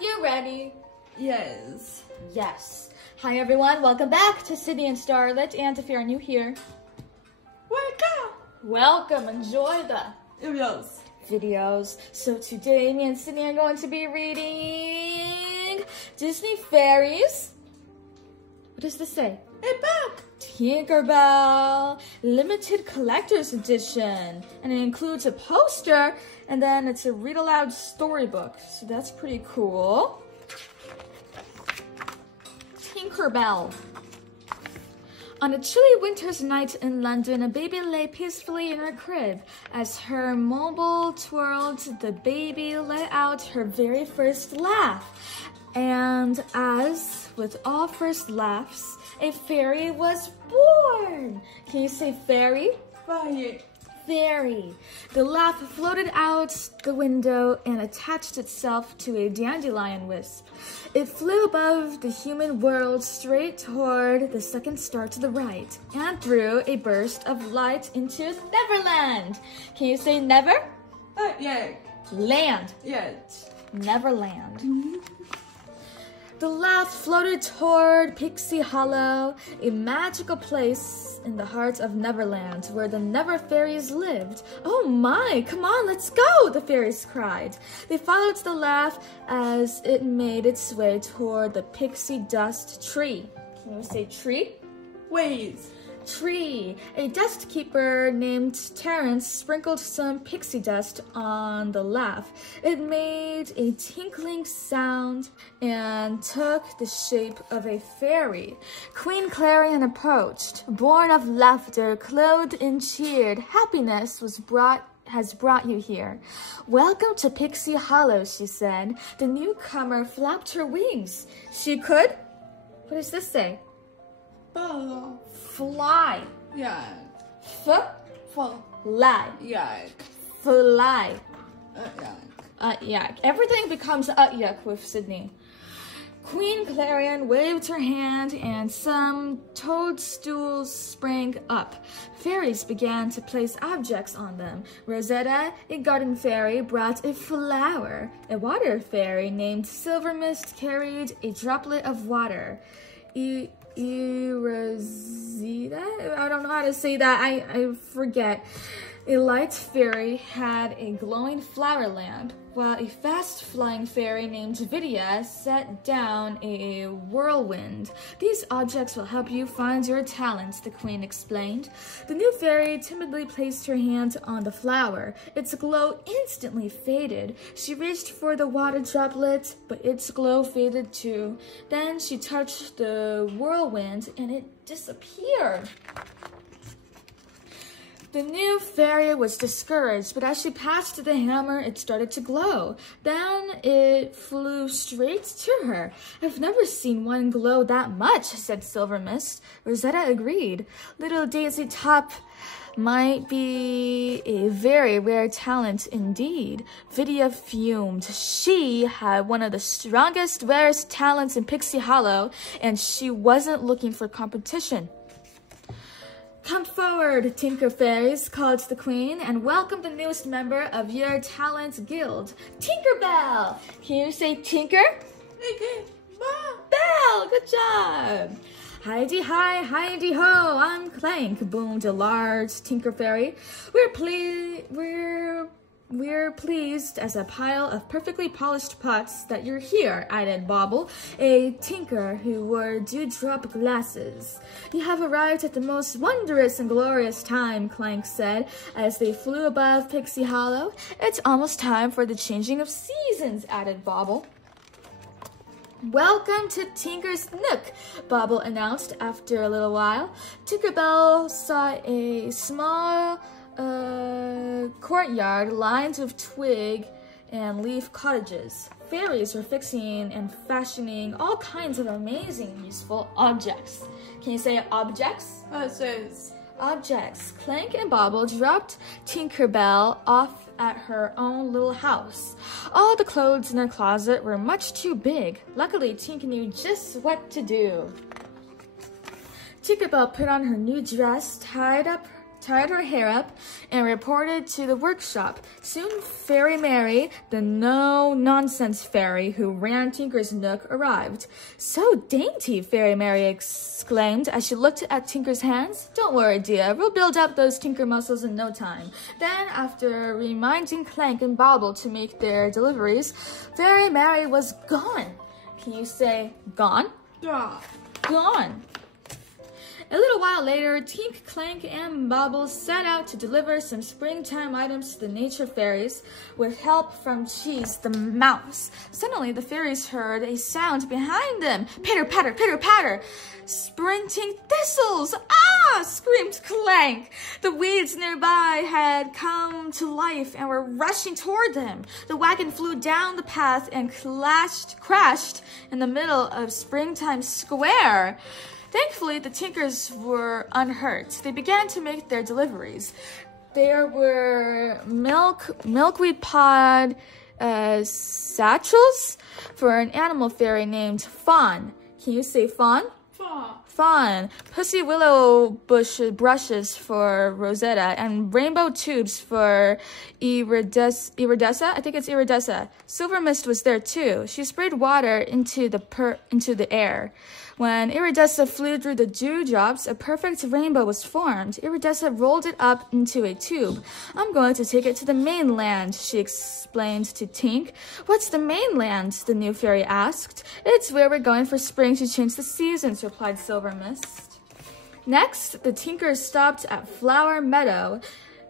You ready? Yes. Yes. Hi everyone, welcome back to Sydney and Starlet, and if you're new here, welcome, enjoy the videos. So today me and Sydney are going to be reading Disney Fairies. What does this say? A book. Tinkerbell limited collector's edition, and it includes a poster and then it's a read aloud storybook, so that's pretty cool. Tinkerbell. On a chilly winter's night in London, a baby lay peacefully in her crib. As her mobile twirled, the baby let out her very first laugh. And as with all first laughs, a fairy was born. Can you say fairy? Fairy. Fairy. The laugh floated out the window and attached itself to a dandelion wisp. It flew above the human world straight toward the second star to the right and threw a burst of light into Neverland. Can you say never? Yeah. Land. Yes. Neverland. The laugh floated toward Pixie Hollow, a magical place in the heart of Neverland where the Never Fairies lived. Oh my, come on, let's go, the fairies cried. They followed the laugh as it made its way toward the pixie dust tree. Can you say tree? Ways. Tree. A dust keeper named Terrence sprinkled some pixie dust on the laugh. It made a tinkling sound and took the shape of a fairy. Queen Clarion approached, born of laughter, clothed in cheered. Happiness has brought you here. Welcome to Pixie Hollow, she said. The newcomer flapped her wings. She could? What does this say? Fly. Yeah. Fly. Yeah. Fly. Yeah. Yuck. Everything becomes yuck with Sydney. Queen Clarion waved her hand and some toadstools sprang up. Fairies began to place objects on them. Rosetta, a garden fairy, brought a flower. A water fairy named Silver Mist carried a droplet of water. Rosita? I don't know how to say that. I forget. A light fairy had a glowing flower lamp, while a fast-flying fairy named Vidia set down a whirlwind. These objects will help you find your talents, the queen explained. The new fairy timidly placed her hand on the flower. Its glow instantly faded. She reached for the water droplet, but its glow faded too. Then she touched the whirlwind and it disappeared. The new fairy was discouraged, but as she passed the hammer, it started to glow. Then it flew straight to her. I've never seen one glow that much, said Silver Mist. Rosetta agreed. Little Daisy Top might be a very rare talent indeed. Vidia fumed. She had one of the strongest, rarest talents in Pixie Hollow, and she wasn't looking for competition. Come forward, Tinker Fairies, called the queen, and welcome the newest member of your talent guild, Tinkerbell. Can you say Tinker? Bell, good job. Hi-de-hi, hi-de-ho, I'm Clank, boomed a large Tinker Fairy. We're pleased as a pile of perfectly polished pots that you're here, added Bobble, a tinker who wore dewdrop glasses. You have arrived at the most wondrous and glorious time, Clank said, as they flew above Pixie Hollow. It's almost time for the changing of seasons, added Bobble. Welcome to Tinker's Nook, Bobble announced after a little while. Tinkerbell saw a small courtyard lined with twig and leaf cottages. Fairies were fixing and fashioning all kinds of amazing and useful objects. Can you say objects? Says Objects. Clank and Bobble dropped Tinkerbell off at her own little house. All the clothes in her closet were much too big. Luckily, Tink knew just what to do. Tinkerbell put on her new dress, tied tied her hair up, and reported to the workshop. Soon Fairy Mary, the no-nonsense fairy who ran Tinker's nook, arrived. "So dainty," Fairy Mary exclaimed as she looked at Tinker's hands. "Don't worry, dear. We'll build up those Tinker muscles in no time." Then, after reminding Clank and Bobble to make their deliveries, Fairy Mary was gone. Can you say gone? Yeah. Gone. A little while later, Tink, Clank, and Bobble set out to deliver some springtime items to the nature fairies with help from Cheese the mouse. Suddenly, the fairies heard a sound behind them. Pitter, patter, pitter, patter. "Sprinting thistles! Ah!" screamed Clank. The weeds nearby had come to life and were rushing toward them. The wagon flew down the path and crashed in the middle of Springtime Square. Thankfully, the Tinkers were unhurt. They began to make their deliveries. There were milkweed pod satchels for an animal fairy named Fawn. Can you say Fawn? Fawn. Pussy willow bush brushes for Rosetta, and rainbow tubes for Iridessa. I think it's Iridessa. Silver Mist was there too. She sprayed water into the air. When Iridessa flew through the dewdrops, a perfect rainbow was formed. Iridessa rolled it up into a tube. "I'm going to take it to the mainland," she explained to Tink. "What's the mainland?" the new fairy asked. "It's where we're going for spring to change the seasons," replied Silver Mist. Next, the Tinkers stopped at Flower Meadow.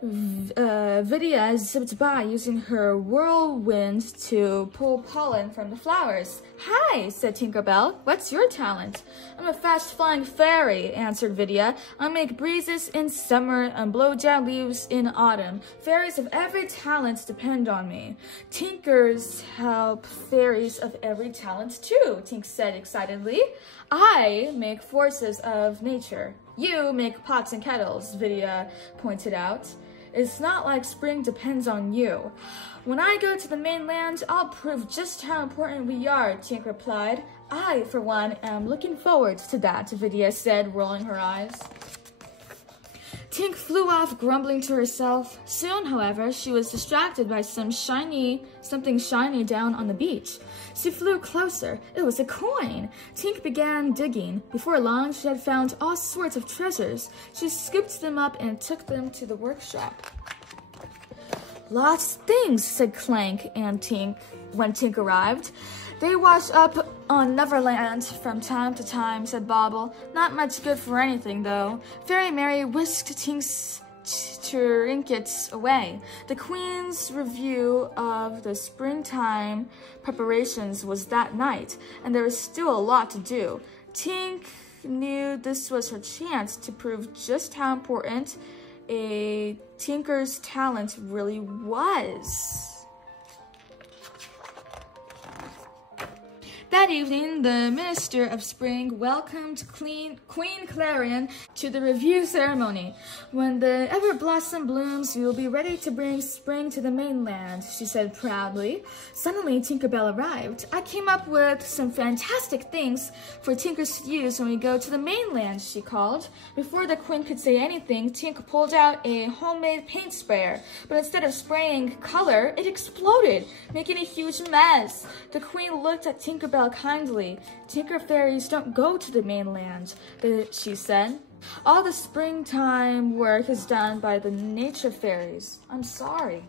Vidya zipped by using her whirlwind to pull pollen from the flowers. "Hi," said Tinkerbell. "What's your talent?" "I'm a fast-flying fairy," answered Vidya. "I make breezes in summer and blow down leaves in autumn. Fairies of every talent depend on me." "Tinkers help fairies of every talent too," Tink said excitedly. "I make forces of nature. You make pots and kettles," Vidya pointed out. "It's not like spring depends on you." "When I go to the mainland, I'll prove just how important we are," Tink replied. "I, for one, am looking forward to that," Vidya said, rolling her eyes. Tink flew off, grumbling to herself. Soon, however, she was distracted by something shiny down on the beach. She flew closer. It was a coin. Tink began digging. Before long, she had found all sorts of treasures. She scooped them up and took them to the workshop. "Lots of things," said Clank and Tink when Tink arrived. "They wash up on Neverland from time to time," said Bobble. "Not much good for anything, though." Fairy Mary whisked Tink's trinkets away. The Queen's review of the springtime preparations was that night, and there was still a lot to do. Tink knew this was her chance to prove just how important a tinker's talent really was. That evening, the Minister of Spring welcomed Queen Clarion to the review ceremony. "When the ever-blossom blooms, we will be ready to bring spring to the mainland," she said proudly. Suddenly, Tinkerbell arrived. "I came up with some fantastic things for Tinkers to use when we go to the mainland," she called. Before the Queen could say anything, Tink pulled out a homemade paint sprayer, but instead of spraying color, it exploded, making a huge mess. The Queen looked at Tinkerbell kindly. "Tinker fairies don't go to the mainland," she said. "All the springtime work is done by the nature fairies. I'm sorry."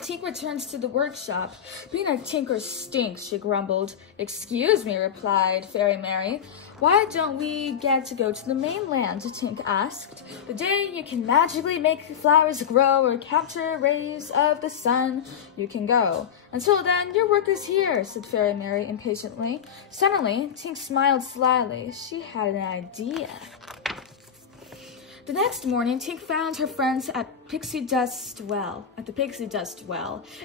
Tink returned to the workshop. "Being a tinker stinks," she grumbled. "Excuse me," replied Fairy Mary. "Why don't we get to go to the mainland?" Tink asked. "The day you can magically make flowers grow or capture rays of the sun, you can go. Until then, your work is here," said Fairy Mary impatiently. Suddenly, Tink smiled slyly. She had an idea. The next morning, Tink found her friends at the Pixie Dust Well.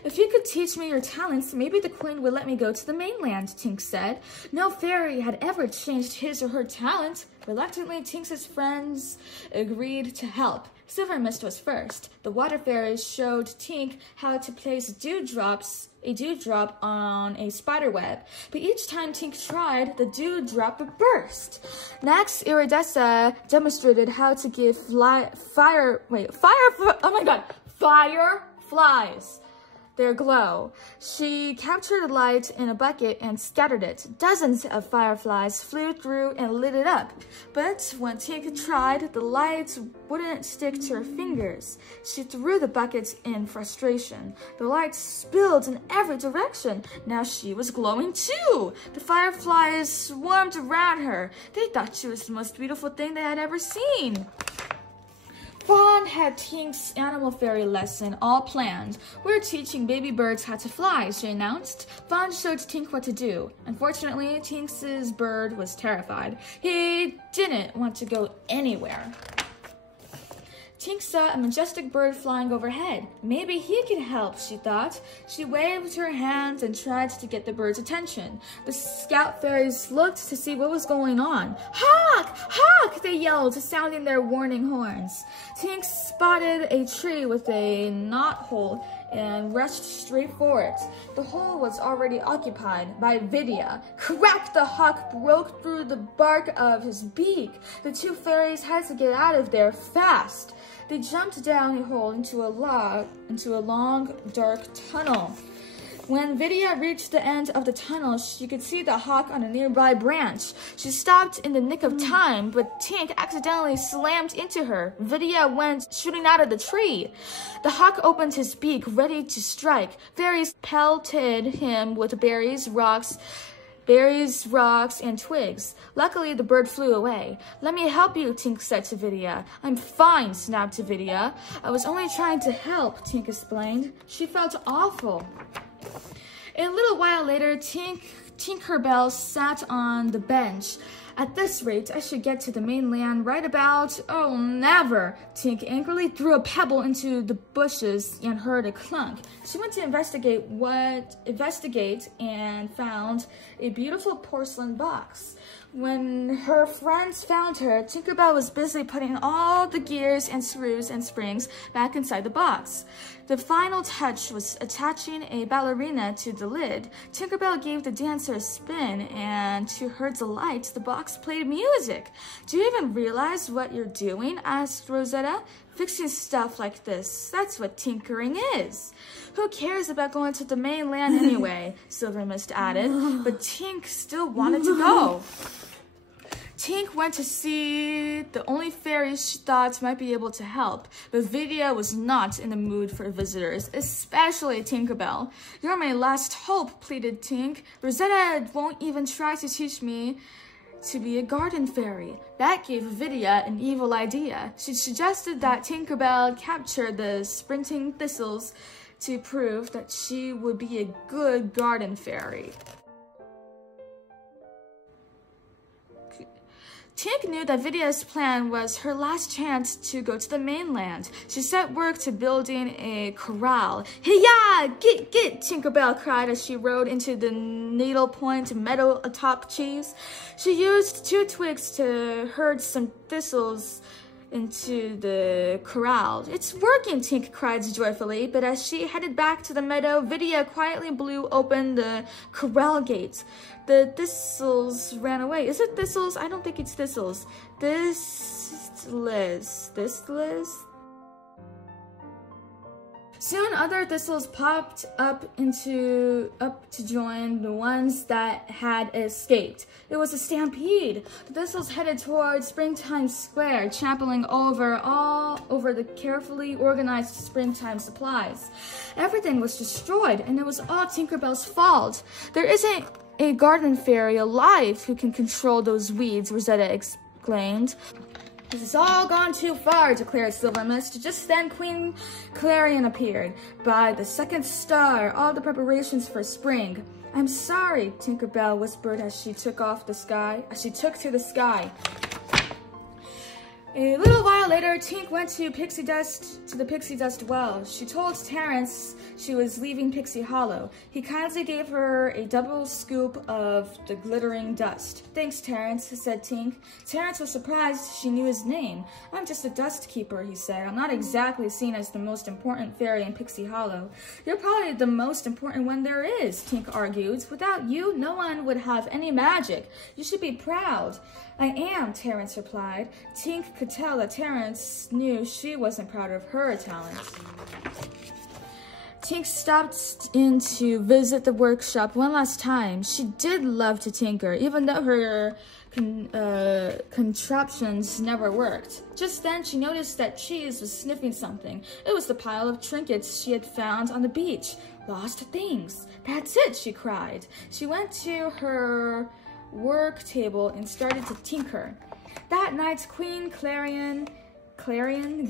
"If you could teach me your talents, maybe the Queen would let me go to the mainland," Tink said. No fairy had ever changed his or her talent. Reluctantly, Tink's friends agreed to help. Silver Mist was first. The water fairy showed Tink how to place a dewdrop on a spider web, but each time Tink tried, the dewdrop would burst. Next, Iridessa demonstrated how to give fireflies their glow. She captured light in a bucket and scattered it. Dozens of fireflies flew through and lit it up. But when Tink tried, the light wouldn't stick to her fingers. She threw the bucket in frustration. The light spilled in every direction. Now she was glowing too. The fireflies swarmed around her. They thought she was the most beautiful thing they had ever seen. Fawn had Tink's animal fairy lesson all planned. "We're teaching baby birds how to fly," she announced. Fawn showed Tink what to do. Unfortunately, Tink's bird was terrified. He didn't want to go anywhere. Tink saw a majestic bird flying overhead. Maybe he could help, she thought. She waved her hand and tried to get the bird's attention. The scout fairies looked to see what was going on. "Hawk! Hawk!" they yelled, sounding their warning horns. Tink spotted a tree with a knothole and rushed straight for it. The hole was already occupied by Vidya. Crack! The hawk broke through the bark of his beak. The two fairies had to get out of there fast. They jumped down a hole into a long, dark tunnel. When Vidya reached the end of the tunnel, she could see the hawk on a nearby branch. She stopped in the nick of time, but Tink accidentally slammed into her. Vidya went shooting out of the tree. The hawk opened his beak, ready to strike. Fairies pelted him with berries, rocks, and twigs. Luckily, the bird flew away. "Let me help you," Tink said to Vidya. "I'm fine," snapped Vidya. "I was only trying to help," Tink explained. She felt awful. A little while later, Tinkerbell sat on the bench. "At this rate, I should get to the mainland right about... Oh, never!" Tink angrily threw a pebble into the bushes and heard a clunk. She went to investigate and found a beautiful porcelain box. When her friends found her, Tinkerbell was busy putting all the gears and screws and springs back inside the box. The final touch was attaching a ballerina to the lid. Tinkerbell gave the dancer a spin, and to her delight, the box played music. "Do you even realize what you're doing?" asked Rosetta. "Fixing stuff like this, that's what tinkering is." "Who cares about going to the mainland anyway?" Silver Mist added, but Tink still wanted to go. Tink went to see the only fairies she thought might be able to help, but Vidya was not in the mood for visitors, especially Tinkerbell. "You're my last hope," pleaded Tink. "Rosetta won't even try to teach me to be a garden fairy." That gave Vidya an evil idea. She suggested that Tinkerbell capture the sprinting thistles to prove that she would be a good garden fairy. Tink knew that Vidya's plan was her last chance to go to the mainland. She set work to building a corral. "Hey-ya! Get! Tinkerbell cried as she rode into the needlepoint meadow atop trees. She used 2 twigs to herd some thistles into the corral. "It's working!" Tink cried joyfully, but as she headed back to the meadow, Vidya quietly blew open the corral gate. The thistles ran away. Is it thistles? I don't think it's thistles. This Liz. Soon other thistles popped up to join the ones that had escaped. It was a stampede. The thistles headed towards Springtime Square, trampling all over the carefully organized springtime supplies. Everything was destroyed, and it was all Tinkerbell's fault. "There isn't a garden fairy alive who can control those weeds," Rosetta exclaimed. "This has all gone too far," declared Silver Mist. Just then Queen Clarion appeared. By the second star, all the preparations for spring. "I'm sorry," Tinkerbell whispered as she took to the sky. A little while later, Tink went to the Pixie Dust well. She told Terrence she was leaving Pixie Hollow. He kindly gave her a double scoop of the glittering dust. "Thanks, Terrence," said Tink. Terrence was surprised she knew his name. "I'm just a dust keeper," he said. "I'm not exactly seen as the most important fairy in Pixie Hollow." "You're probably the most important one there is," Tink argued. "Without you, no one would have any magic. You should be proud." "I am," Terrence replied. Tink could tell that Terrence knew she wasn't proud of her talents. Tink stopped in to visit the workshop one last time. She did love to tinker, even though her contraptions never worked. Just then, she noticed that Cheese was sniffing something. It was the pile of trinkets she had found on the beach. "Lost things. That's it," she cried. She went to her work table and started to tinker. That night, Queen Clarion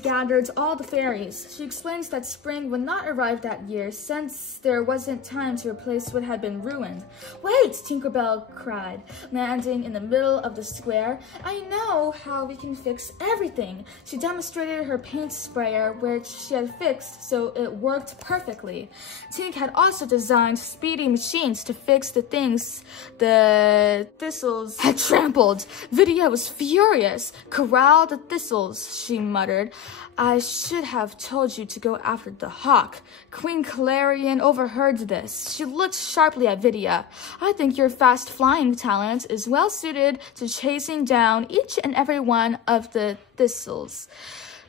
gathered all the fairies. She explains that spring would not arrive that year since there wasn't time to replace what had been ruined. "Wait!" Tinkerbell cried, landing in the middle of the square. "I know how we can fix everything." She demonstrated her paint sprayer, which she had fixed so it worked perfectly. Tink had also designed speedy machines to fix the things the thistles had trampled. Vidya was furious. "Corral the thistles," she muttered. "I should have told you to go after the hawk." Queen Clarion overheard this. She looked sharply at Vidya. "I think your fast flying talent is well suited to chasing down each and every one of the thistles,"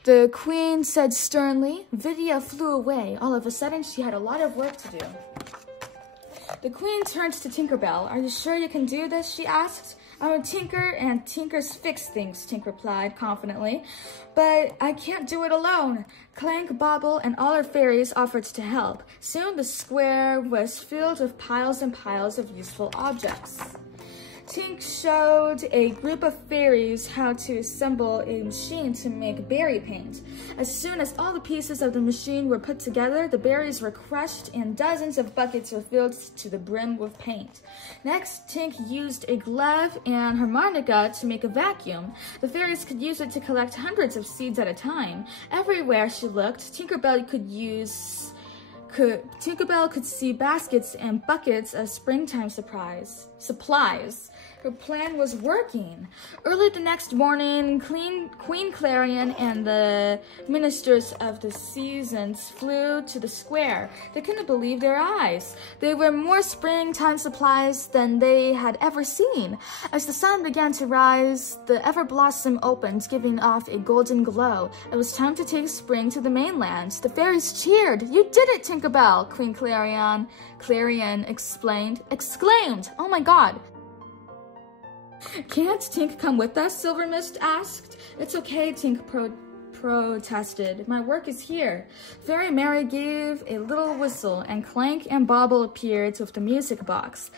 the queen said sternly. Vidya flew away. All of a sudden, she had a lot of work to do. The queen turned to Tinkerbell. "Are you sure you can do this?" she asked. "I'm a tinker, and tinkers fix things," Tink replied confidently. "But I can't do it alone." Clank, Bobble, and all her fairies offered to help. Soon the square was filled with piles and piles of useful objects. Tink showed a group of fairies how to assemble a machine to make berry paint. As soon as all the pieces of the machine were put together, the berries were crushed and dozens of buckets were filled to the brim with paint. Next, Tink used a glove and harmonica to make a vacuum. The fairies could use it to collect hundreds of seeds at a time. Everywhere she looked, Tinkerbell could see baskets and buckets of springtime supplies. Her plan was working. Early the next morning, Queen Clarion and the ministers of the seasons flew to the square. They couldn't believe their eyes. There were more springtime supplies than they had ever seen. As the sun began to rise, the Everblossom opened, giving off a golden glow. It was time to take spring to the mainland. The fairies cheered. "You did it, Tinkerbell!" Queen Clarion exclaimed. "Oh my God! Can't Tink come with us?" Silver Mist asked. "It's okay," Tink protested. "My work is here." Fairy Mary gave a little whistle, and Clank and Bobble appeared with the music box.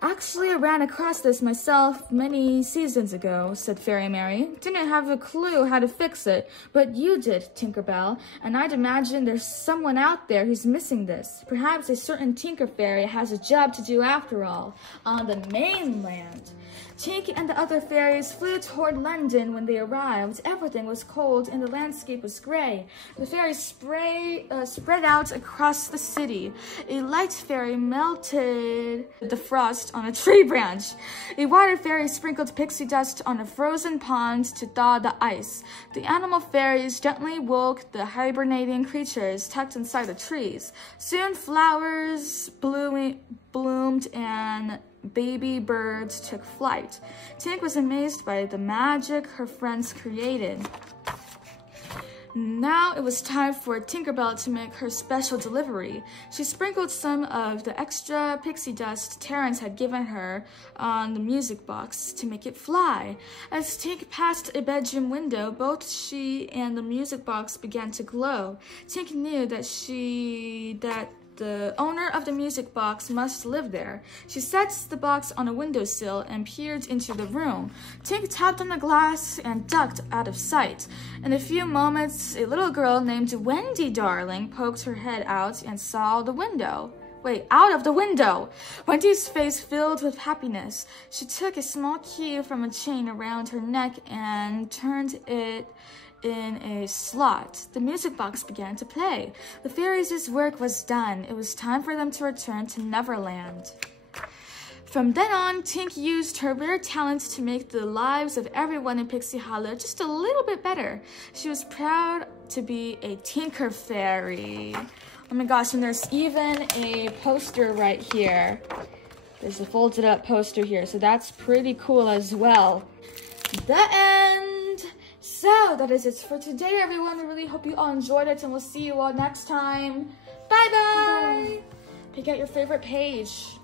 "Actually, I ran across this myself many seasons ago," said Fairy Mary. "Didn't have a clue how to fix it, but you did, Tinkerbell, and I'd imagine there's someone out there who's missing this. Perhaps a certain Tinker Fairy has a job to do after all, on the mainland." Tink and the other fairies flew toward London. When they arrived, everything was cold and the landscape was gray. The fairies spread out across the city. A light fairy melted the frost on a tree branch. A water fairy sprinkled pixie dust on a frozen pond to thaw the ice. The animal fairies gently woke the hibernating creatures tucked inside the trees. Soon flowers bloomed and baby birds took flight. Tink was amazed by the magic her friends created. Now it was time for Tinkerbell to make her special delivery. She sprinkled some of the extra pixie dust Terrence had given her on the music box to make it fly. As Tink passed a bedroom window, both she and the music box began to glow. Tink knew that the owner of the music box must live there. She set the box on a windowsill and peered into the room. Tink tapped on the glass and ducked out of sight. In a few moments, a little girl named Wendy Darling poked her head out and saw the window. out of the window. Wendy's face filled with happiness. She took a small key from a chain around her neck and turned it in a slot. The music box began to play. The fairies' work was done. It was time for them to return to Neverland. From then on, Tink used her rare talent to make the lives of everyone in Pixie Hollow just a little bit better. She was proud to be a Tinker Fairy. Oh my gosh, and there's even a poster right here. There's a folded up poster here, so that's pretty cool as well. The end! So, that is it for today, everyone. I really hope you all enjoyed it, and we'll see you all next time. Bye-bye! Pick out your favorite page.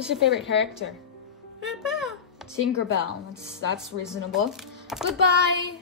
Who's your favorite character? Tinkerbell. That's reasonable. Goodbye.